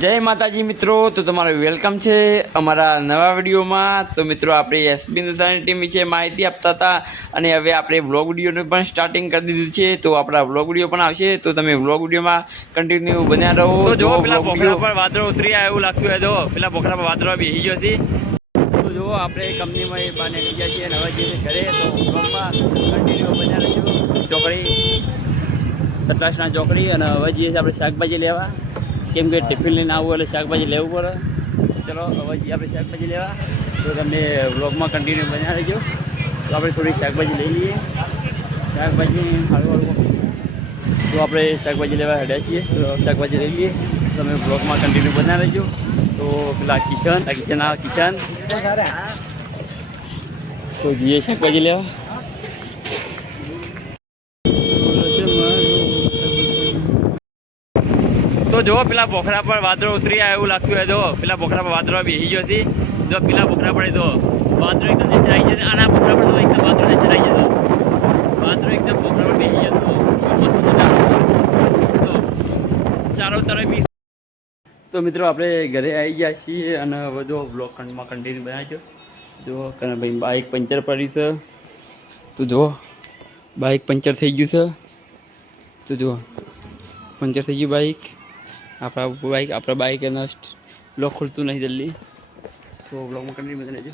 જય માતાજી મિત્રો તો તમારું વેલકમ છે અમારા નવા વિડીયોમાં. તો મિત્રો આપણે એસબી હિન્દુસ્તાની ટીમ વિશે માહિતી આપતા હતા અને હવે આપણે વ્લોગ વિડીયોનું પણ સ્ટાર્ટિંગ કરી દીધું છે. તો આપણા વ્લોગ વીડિયો પણ આવશે. તો તમે વ્લોગ વિડીયોમાં કન્ટિન્યુ બન્યા રહો. તો જો પેલા બોકરા પર વાદળો ઉતરી આવે એવું લાગતું હોય તો પેલા બોકરા પર વાદળો બેસી ગયો છે. તો જો આપણે કંપનીમાં એ બાને ગયા છીએ અને હવે જઈએ ઘરે તો વ્લોગમાં કન્ટિન્યુ બન્યા રહીશું. ચોકડી સતરાશના ચોકડી અને હવે જઈએ છીએ આપણે શાકભાજી લેવા. કેમ કે ટિફિન લઈને આવવું એટલે શાકભાજી લેવું પડે. ચલો, હવે આપણે શાકભાજી લેવા, તો તમને વ્લોગમાં કન્ટિન્યુ બન્યા રહેજો તો આપણે થોડી શાકભાજી લઈ લઈએ. શાકભાજી હળવું હળવું તો આપણે શાકભાજી લેવા હેડ્યા છીએ. તો શાકભાજી લઈ લઈએ. તમે બ્લોગમાં કન્ટિન્યુ બનાવી રહેજો તો પેલા કિચન આ કિચન આ કિચન તો જઈએ શાકભાજી લેવા. તો જો પેલા બોખરા પર વાદળો ઉતરી આવે એવું લાગતું હોય તો પેલા બોખરા પર વાદળો બેસી ગયો છે. જો પેલા બોખરા પર તો વાદળો એકદમ નીચે આવી જશે આના બોખરા પર એકદમ વાદળો નીચે આવી જશે વાદળો એકદમ બોખરા પર બેસી જશે ચારો તરફ તો મિત્રો, આપણે ઘરે આવી ગયા છીએ અને હવે જો બ્લોક ખંડમાં કન્ટિન્યુ બનાવજો જો કારણ ભાઈ બાઇક પંચર પડી છે. તો જો બાઇક પંચર થઈ ગયું છે. તો જો પંચર થઈ ગયું બાઇક આપણા બાઇક આપણા બાઇક એના બ્લોક ખુલતું નહીં જલ્દી. તો બ્લોગમાં કન્ટિન્યુ બનાવજો